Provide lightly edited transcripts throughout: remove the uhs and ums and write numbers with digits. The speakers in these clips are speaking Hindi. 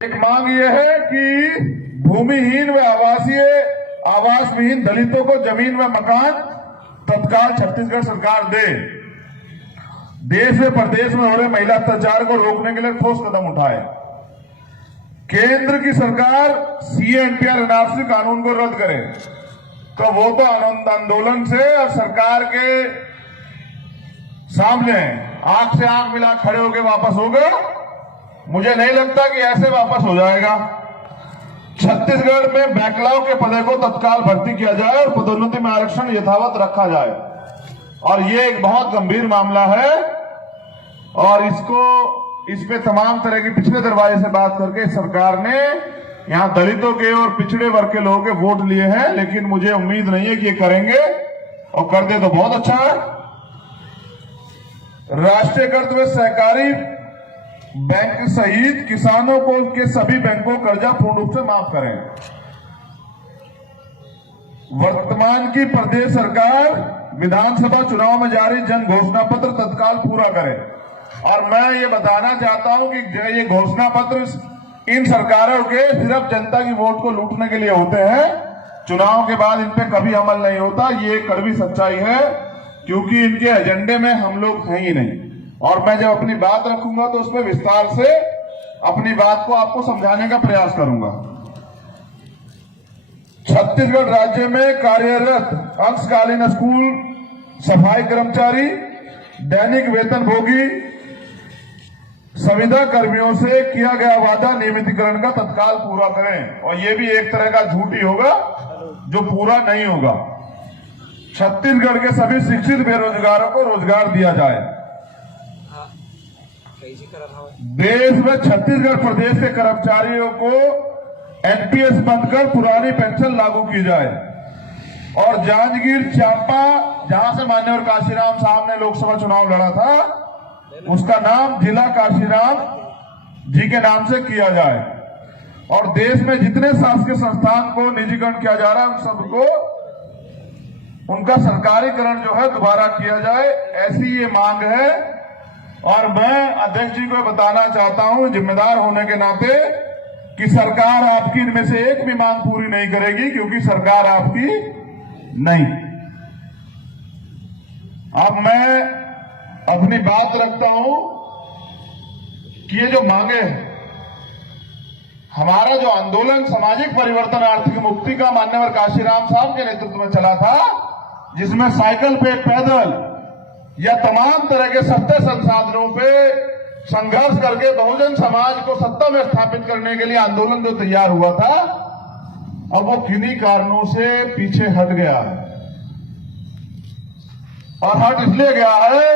एक मांग यह है कि भूमिहीन व आवास विहीन दलितों को जमीन व मकान तत्काल छत्तीसगढ़ सरकार दे। देश व प्रदेश में हो रहे महिला अत्याचार को रोकने के लिए ठोस कदम उठाए। केंद्र की सरकार सीए एनपीआर एनआरसी कानून को रद्द करे तो वो तो आंदोलन से और सरकार के सामने आंख से आंख मिला खड़े होकर वापस होगा। मुझे नहीं लगता कि ऐसे वापस हो जाएगा। छत्तीसगढ़ में बैकलॉग के पदों को तत्काल भर्ती किया जाए और पदोन्नति में आरक्षण यथावत रखा जाए। और ये एक बहुत गंभीर मामला है और इस पे तमाम तरह की पिछले दरवाजे से बात करके सरकार ने यहां दलितों के और पिछड़े वर्ग के लोगों के वोट लिए हैं, लेकिन मुझे उम्मीद नहीं है कि ये करेंगे और कर दे तो बहुत अच्छा है। राष्ट्रीयकृत व सहकारी बैंक सहित किसानों को के सभी बैंकों कर्जा पूर्ण रूप से माफ करें। वर्तमान की प्रदेश सरकार विधानसभा चुनाव में जारी जन घोषणा पत्र तत्काल पूरा करे। और मैं ये बताना चाहता हूं कि ये घोषणा पत्र इन सरकारों के सिर्फ जनता की वोट को लूटने के लिए होते हैं। चुनाव के बाद इन पे कभी अमल नहीं होता। ये कड़वी सच्चाई है, क्योंकि इनके एजेंडे में हम लोग हैं ही नहीं। और मैं जब अपनी बात रखूंगा तो उसमें विस्तार से अपनी बात को आपको समझाने का प्रयास करूंगा। छत्तीसगढ़ राज्य में कार्यरत अंशकालीन स्कूल सफाई कर्मचारी, दैनिक वेतनभोगी संविदा कर्मियों से किया गया वादा नियमितीकरण का तत्काल पूरा करें। और यह भी एक तरह का झूठ ही होगा जो पूरा नहीं होगा। छत्तीसगढ़ के सभी शिक्षित बेरोजगारों को रोजगार दिया जाए। देश में छत्तीसगढ़ प्रदेश के कर्मचारियों को एनपीएस बंद कर पुरानी पेंशन लागू की जाए। और जांजगीर चांपा, जहां से मान्यवर काशीराम साहब ने लोकसभा चुनाव लड़ा था, उसका नाम जिला काशीराम जी के नाम से किया जाए। और देश में जितने शासकीय संस्थान को निजीकरण किया जा रहा है उन सबको उनका सरकारीकरण जो है दोबारा किया जाए, ऐसी ये मांग है। और मैं अध्यक्ष जी को बताना चाहता हूं जिम्मेदार होने के नाते कि सरकार आपकी इनमें से एक भी मांग पूरी नहीं करेगी, क्योंकि सरकार आपकी नहीं। अब मैं अपनी बात रखता हूं कि ये जो मांगे हमारा जो आंदोलन सामाजिक परिवर्तन आर्थिक मुक्ति का मान्यवर काशीराम साहब के नेतृत्व में चला था, जिसमें साइकिल पे पैदल या तमाम तरह के सत्ता संसाधनों पे संघर्ष करके बहुजन समाज को सत्ता में स्थापित करने के लिए आंदोलन जो तैयार हुआ था, अब वो किन्हीं कारणों से पीछे हट गया है। और हट इसलिए गया है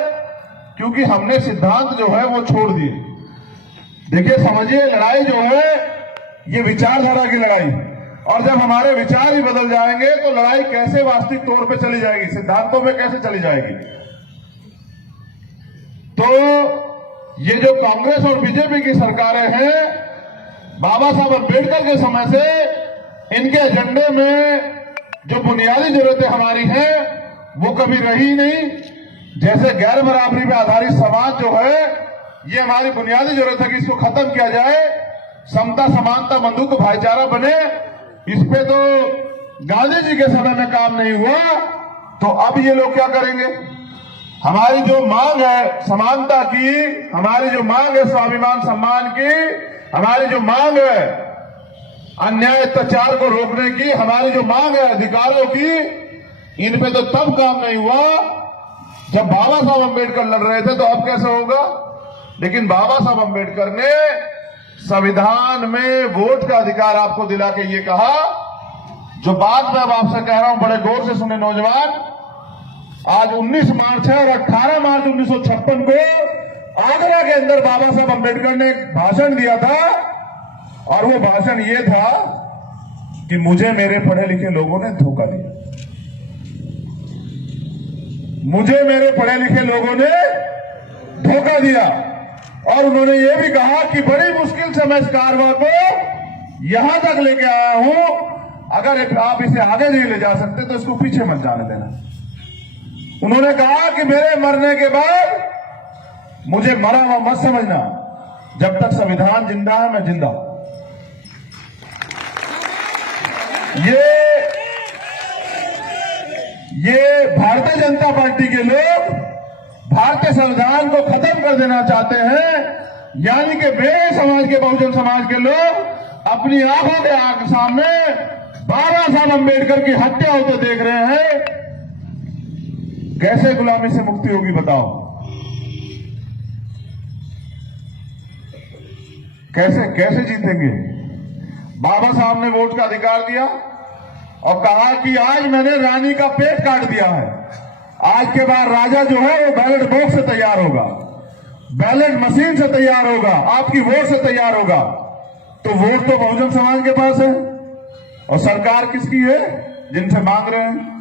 क्योंकि हमने सिद्धांत जो है वो छोड़ दिए। देखिए, समझिए, लड़ाई जो है ये विचारधारा की लड़ाई, और जब हमारे विचार ही बदल जाएंगे तो लड़ाई कैसे वास्तविक तौर पे चली जाएगी, सिद्धांतों पे कैसे चली जाएगी। तो ये जो कांग्रेस और बीजेपी की सरकारें हैं, बाबा साहब अम्बेडकर के समय से इनके एजेंडे में जो बुनियादी जरूरतें हमारी हैं वो कभी रही नहीं। जैसे गैर बराबरी पे आधारित समाज जो है, ये हमारी बुनियादी जरूरत है कि इसको खत्म किया जाए। समता, समानता, बंधुत्व, भाईचारा बने। इस पे तो गांधी जी के समय में काम नहीं हुआ, तो अब ये लोग क्या करेंगे। हमारी जो मांग है समानता की, हमारी जो मांग है स्वाभिमान सम्मान की, हमारी जो मांग है अन्याय अत्याचार को रोकने की, हमारी जो मांग है अधिकारों की, इन पे तो तब काम नहीं हुआ जब बाबा साहब अम्बेडकर लड़ रहे थे। तो अब कैसे होगा। लेकिन बाबा साहब अम्बेडकर ने संविधान में वोट का अधिकार आपको दिला के ये कहा, जो बात मैं अब आपसे कह रहा हूं बड़े गौर से सुने नौजवान। आज 19 मार्च है और 18 मार्च 1956 को आगरा के अंदर बाबा साहब अम्बेडकर ने एक भाषण दिया था, और वो भाषण ये था कि मुझे मेरे पढ़े लिखे लोगों ने धोखा दिया, मुझे मेरे पढ़े लिखे लोगों ने धोखा दिया। और उन्होंने ये भी कहा कि बड़ी मुश्किल से मैं इस कारवां को यहां तक लेके आया हूं, अगर आप इसे आगे नहीं ले जा सकते तो इसको पीछे मत जाने देना। उन्होंने कहा कि मेरे मरने के बाद मुझे मरा हुआ मत समझना, जब तक संविधान जिंदा है मैं जिंदा हूं। ये भारतीय जनता पार्टी के लोग भारतीय संविधान को खत्म कर देना चाहते हैं, यानी कि मेरे समाज के, बहुजन समाज के लोग अपनी आंखों के सामने बाबा साहब अम्बेडकर की हत्या होते देख रहे हैं। कैसे गुलामी से मुक्ति होगी बताओ? कैसे जीतेंगे? बाबा साहब ने वोट का अधिकार दिया और कहा कि आज मैंने रानी का पेट काट दिया है, आज के बाद राजा जो है वो बैलेट बॉक्स से तैयार होगा, बैलेट मशीन से तैयार होगा, आपकी वोट से तैयार होगा। तो वोट तो बहुजन समाज के पास है और सरकार किसकी है? जिनसे मांग रहे हैं।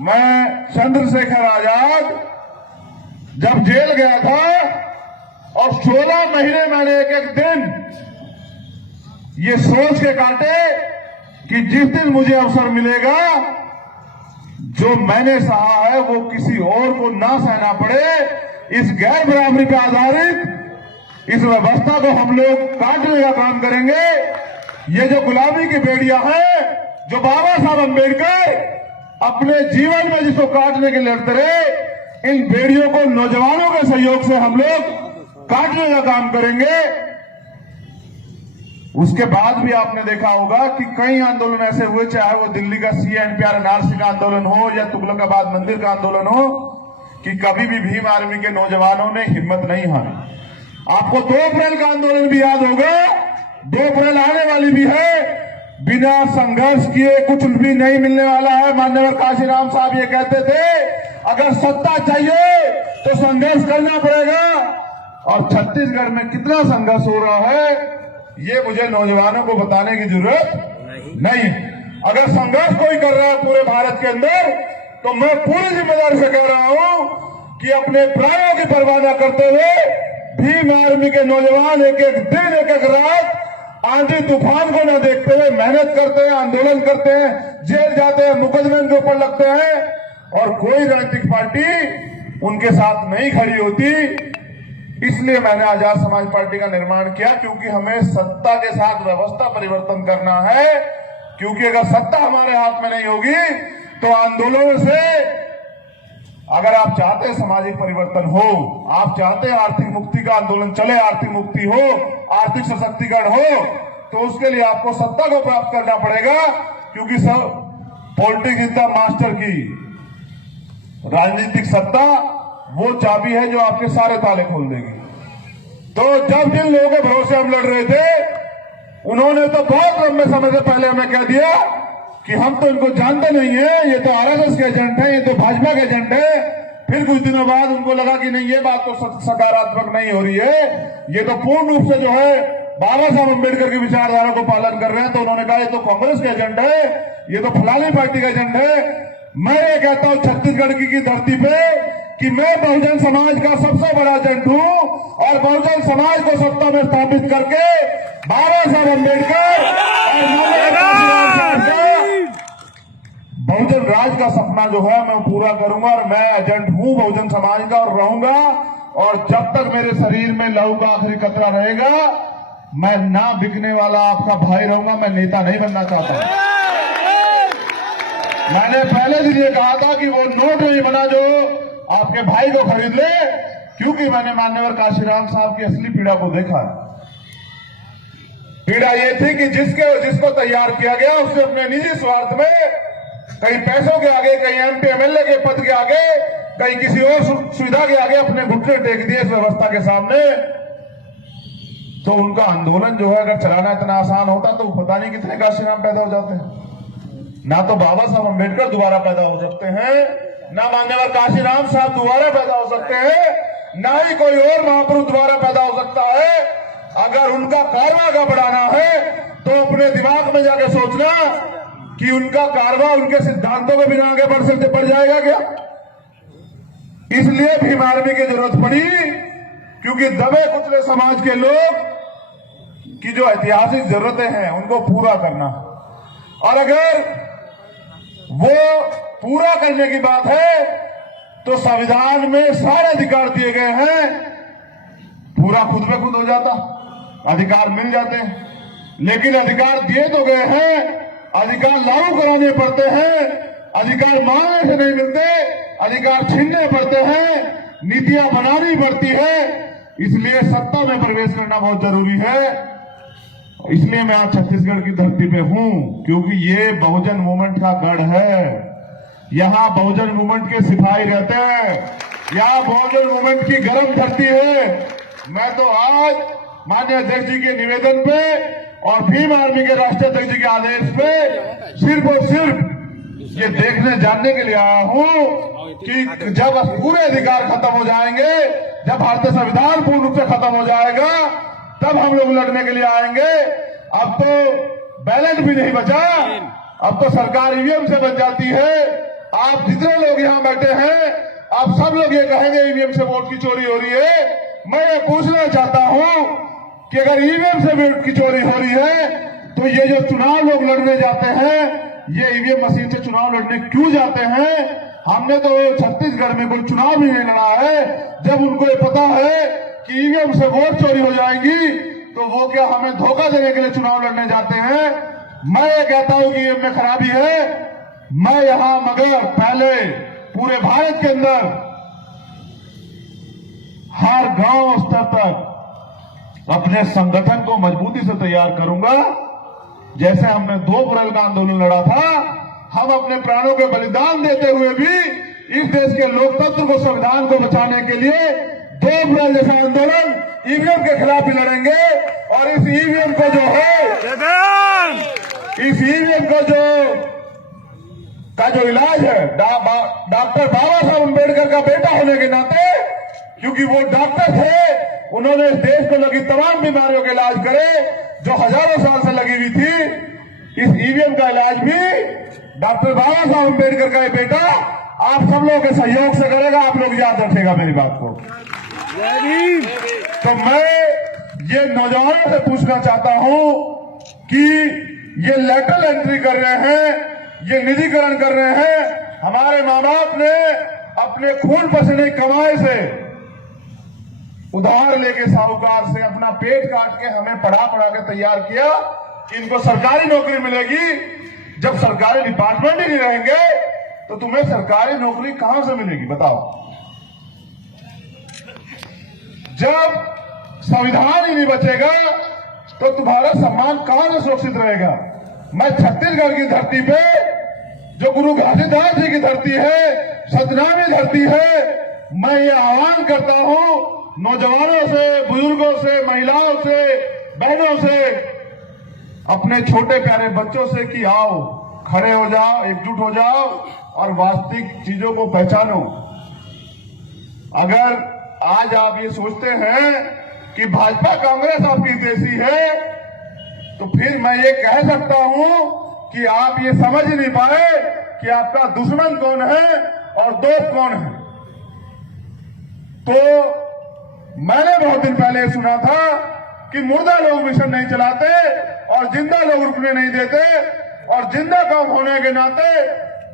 मैं चंद्रशेखर आजाद जब जेल गया था और 16 महीने मैंने एक एक दिन ये सोच के काटे कि जिस दिन मुझे अवसर मिलेगा, जो मैंने सहा है वो किसी और को ना सहना पड़े। इस गैर बराबरी पर आधारित इस व्यवस्था को हम लोग काटने का काम करेंगे। ये जो गुलामी की बेड़ियां हैं, जो बाबा साहब अम्बेडकर अपने जीवन में जिसको काटने के लिए लड़ते रहे, इन बेड़ियों को नौजवानों के सहयोग से हम लोग काटने का काम करेंगे। उसके बाद भी आपने देखा होगा कि कई आंदोलन ऐसे हुए, चाहे वो दिल्ली का CNPR NRC का आंदोलन हो या तुगलकाबाद मंदिर का आंदोलन हो, कि कभी भी भीम आर्मी के नौजवानों ने हिम्मत नहीं हारी। आपको 2 अप्रैल का आंदोलन भी याद होगा, 2 अप्रैल आने वाली भी है। बिना संघर्ष किए कुछ भी नहीं मिलने वाला है। माननीय काशीराम साहब ये कहते थे, अगर सत्ता चाहिए तो संघर्ष करना पड़ेगा। और छत्तीसगढ़ में कितना संघर्ष हो रहा है ये मुझे नौजवानों को बताने की जरूरत नहीं। अगर संघर्ष कोई कर रहा है पूरे भारत के अंदर, तो मैं पूरी जिम्मेदारी से कह रहा हूं कि अपने प्राणों की परवाह न करते हुए भीम आर्मी के नौजवान एक एक दिन, एक एक रात आंधी तूफान को न देखते हुए मेहनत करते हैं, आंदोलन करते हैं, जेल जाते हैं, मुकदमे के ऊपर लगते हैं, और कोई राजनीतिक पार्टी उनके साथ नहीं खड़ी होती। इसलिए मैंने आजाद समाज पार्टी का निर्माण किया, क्योंकि हमें सत्ता के साथ व्यवस्था परिवर्तन करना है। क्योंकि अगर सत्ता हमारे हाथ में नहीं होगी तो आंदोलन से, अगर आप चाहते हैं सामाजिक परिवर्तन हो, आप चाहते हैं आर्थिक मुक्ति का आंदोलन चले, आर्थिक मुक्ति हो, आर्थिक सशक्तिकरण हो, तो उसके लिए आपको सत्ता को प्राप्त करना पड़ेगा। क्योंकि सब पॉलिटिक्स इज द मास्टर की, राजनीतिक सत्ता वो चाबी है जो आपके सारे ताले खोल देगी। तो जब जिन लोगों के भरोसे हम लड़ रहे थे, उन्होंने तो बहुत लंबे समय से पहले हमें कह दिया कि हम तो इनको जानते नहीं है, ये तो RSS के एजेंट है, ये तो भाजपा के एजेंट है। फिर कुछ दिनों बाद उनको लगा कि नहीं, ये बात तो सकारात्मक नहीं हो रही है, ये तो पूर्ण रूप से जो है बाबा साहब अम्बेडकर की विचारधारा को पालन कर रहे हैं। तो उन्होंने कहा ये तो कांग्रेस का एजेंट है, ये तो फलानी पार्टी का एजेंट है। मैं ये कहता हूं छत्तीसगढ़ की धरती पे कि मैं बहुजन समाज का सबसे बड़ा एजेंट हूं, और बहुजन समाज को सत्ता में स्थापित करके बाबा साहब अम्बेडकर और बहुजन राज का सपना जो है मैं पूरा करूंगा। और मैं एजेंट हूं बहुजन समाज का और रहूंगा। और जब तक मेरे शरीर में लहू का आखिरी कतरा रहेगा, मैं ना बिकने वाला आपका भाई रहूंगा। मैं नेता नहीं बनना चाहता। मैंने पहले दिन ये कहा था कि वो नोट नहीं बना जो आपके भाई को खरीद ले, क्योंकि मैंने मान्यवर काशीराम साहब की असली पीड़ा को देखा है। पीड़ा ये थी कि जिसको तैयार किया गया उसने अपने निजी स्वार्थ में कहीं पैसों के आगे, कहीं MP MLA के पद के आगे, कहीं किसी और सुविधा के आगे अपने घुटने टेक दिए इस व्यवस्था के सामने। तो उनका आंदोलन जो है अगर चलाना इतना आसान होता तो पता नहीं कितने काशीराम पैदा हो जाते हैं। ना तो बाबा साहब अम्बेडकर दोबारा पैदा हो सकते हैं, ना मान्यवर काशीराम साहब दोबारा पैदा हो सकते हैं, ना ही कोई और महापुरुष दोबारा पैदा हो सकता है। अगर उनका कारवा का बढ़ाना है तो अपने दिमाग में जाके सोचना कि उनका कारवा उनके सिद्धांतों के बिना आगे बढ़ जाएगा क्या। इसलिए भीम आर्मी की जरूरत पड़ी, क्योंकि दबे कुचले समाज के लोग की जो ऐतिहासिक जरूरतें हैं उनको पूरा करना। और अगर वो पूरा करने की बात है तो संविधान में सारे अधिकार दिए गए हैं, पूरा खुद में खुद हो जाता, अधिकार मिल जाते हैं। लेकिन अधिकार दिए तो गए हैं, अधिकार लागू कराने पड़ते हैं, अधिकार मांगने से नहीं मिलते, अधिकार छीनने पड़ते हैं, नीतियां बनानी पड़ती है। इसलिए सत्ता में प्रवेश करना बहुत जरूरी है। इसलिए मैं आज छत्तीसगढ़ की धरती पे हूं, क्योंकि ये बहुजन मूवमेंट का गढ़ है। यहां बहुजन मूवमेंट के सिपाही रहते हैं, यहां बहुजन मूवमेंट की गर्म धरती है। मैं तो आज माननीय अध्यक्ष जी के निवेदन पे और भीम आर्मी के राष्ट्रीय अध्यक्ष जी के आदेश पे सिर्फ और सिर्फ ये देखने जानने के लिए आया हूं कि जब पूरे अधिकार खत्म हो जाएंगे, जब भारतीय संविधान पूर्ण रूप से खत्म हो जाएगा, तब हम लोग लड़ने के लिए आएंगे। अब तो बैलेट भी नहीं बचा, अब तो सरकार ईवीएम से बन जाती है। आप जितने लोग यहाँ बैठे हैं, आप सब लोग ये कहेंगे ईवीएम से वोट की चोरी हो रही है। मैं ये पूछना चाहता हूं कि अगर ईवीएम से वोट की चोरी हो रही है, तो ये जो चुनाव लोग लड़ने जाते हैं, ये ईवीएम मशीन से चुनाव लड़ने क्यों जाते हैं? हमने तो छत्तीसगढ़ में कोई चुनाव ही नहीं लड़ा है। जब उनको ये पता है कि ईवीएम से वोट चोरी हो जाएंगी, तो वो क्या हमें धोखा देने के लिए चुनाव लड़ने जाते हैं? मैं ये कहता हूं कि ईवीएम में खराबी है। मैं यहां मगर पहले पूरे भारत के अंदर हर गांव स्तर तक अपने संगठन को मजबूती से तैयार करूंगा। जैसे हमने 2 अप्रैल का आंदोलन लड़ा था, हम अपने प्राणों के बलिदान देते हुए भी इस देश के लोकतंत्र को, संविधान को बचाने के लिए 2 अप्रैल जैसा आंदोलन ईवीएम के खिलाफ भी लड़ेंगे। और इस ईवीएम को जो है, इस ईवीएम को जो इलाज है, डॉक्टर बाबा साहब अम्बेडकर का बेटा होने के नाते, क्योंकि वो डॉक्टर थे, उन्होंने इस देश को लगी तमाम बीमारियों के इलाज करे जो हजारों साल से लगी हुई थी। इस ईवीएम का इलाज भी डॉक्टर बाबा साहब अम्बेडकर का बेटा आप सब लोगों के सहयोग से करेगा। आप लोग याद रखेगा मेरी बात को। तो मैं ये नौजवानों से पूछना चाहता हूं कि ये लेटरल एंट्री कर रहे हैं, ये निधीकरण कर रहे हैं। हमारे माँ बाप ने अपने खून पसीने कमाए से, उधार लेके साहूकार से अपना पेट काट के हमें पढ़ा के तैयार किया कि इनको सरकारी नौकरी मिलेगी। जब सरकारी डिपार्टमेंट ही नहीं रहेंगे, तो तुम्हें सरकारी नौकरी कहां से मिलेगी बताओ? जब संविधान ही नहीं बचेगा, तो तुम्हारा सम्मान कहां से सुरक्षित रहेगा? मैं छत्तीसगढ़ की धरती पे, जो गुरु घासीदास जी की धरती है, सतनामी धरती है, मैं ये आह्वान करता हूं नौजवानों से, बुजुर्गों से, महिलाओं से, बहनों से, अपने छोटे प्यारे बच्चों से कि आओ, खड़े हो जाओ, एकजुट हो जाओ और वास्तविक चीजों को पहचानो। अगर आज आप ये सोचते हैं कि भाजपा कांग्रेस आपकी देशी है, तो फिर मैं ये कह सकता हूं कि आप ये समझ नहीं पाए कि आपका दुश्मन कौन है और दोस्त कौन है। तो मैंने बहुत दिन पहले सुना था कि मुर्दा लोग मिशन नहीं चलाते और जिंदा लोग रुकने नहीं देते, और जिंदा काम होने के नाते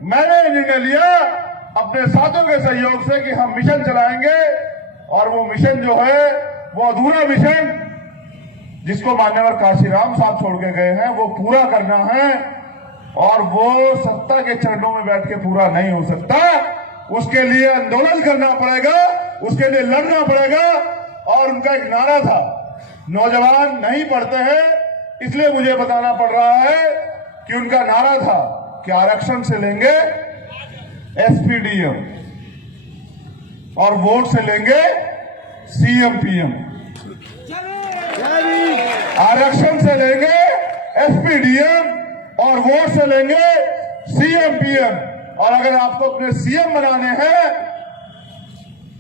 मैंने निर्णय लिया अपने साथियों के सहयोग से कि हम मिशन चलाएंगे। और वो मिशन जो है, वो अधूरा मिशन जिसको मान्यवर काशीराम साहब छोड़ के गए हैं, वो पूरा करना है। और वो सत्ता के चरणों में बैठ के पूरा नहीं हो सकता। उसके लिए आंदोलन करना पड़ेगा, उसके लिए लड़ना पड़ेगा। और उनका एक नारा था, नौजवान नहीं पढ़ते हैं इसलिए मुझे बताना पड़ रहा है कि उनका नारा था कि आरक्षण से लेंगे एसपीडीएम और वोट से लेंगे सीएम पीएम। आरक्षण से लेंगे एसपीडीएम और वोट से लेंगे सीएम पीएम। और अगर आपको अपने सीएम बनाने हैं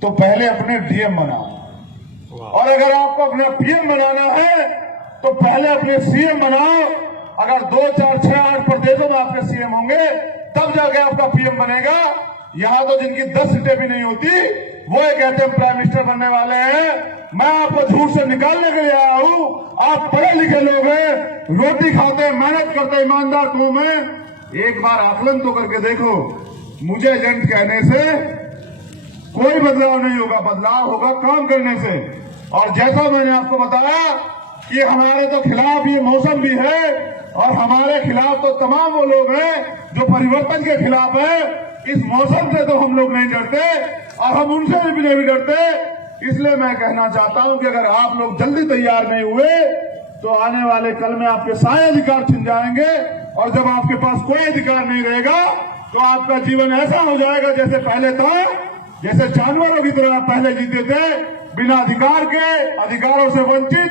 तो पहले अपने डीएम बनाओ, और अगर आपको अपना पीएम बनाना है तो पहले अपने सीएम बनाओ। अगर 2, 4, 6, 8 प्रदेशों में आपके सीएम होंगे, तब जाके आपका पीएम बनेगा। यहां तो जिनकी 10 सीटें भी नहीं होती, वो ये कहते हैं प्राइम मिनिस्टर बनने वाले हैं। मैं आपको झूठ से निकालने के लिए आया हूं। आप पढ़े लिखे लोग हैं, रोटी खाते, मेहनत करते, ईमानदार कौम है। एक बार आकलन तो करके देखो। मुझे एजेंट कहने से कोई बदलाव नहीं होगा, बदलाव होगा काम करने से। और जैसा मैंने आपको बताया कि हमारे तो खिलाफ ये मौसम भी है और हमारे खिलाफ तो तमाम वो लोग हैं जो परिवर्तन के खिलाफ है। इस मौसम से तो हम लोग नहीं डरते और हम उनसे भी नहीं डरते। इसलिए मैं कहना चाहता हूं कि अगर आप लोग जल्दी तैयार नहीं हुए तो आने वाले कल में आपके सारे अधिकार छिन जाएंगे और जब आपके पास कोई अधिकार नहीं रहेगा तो आपका जीवन ऐसा हो जाएगा जैसे पहले था, जैसे जानवरों की तरह आप पहले जीते थे, बिना अधिकार के, अधिकारों से वंचित।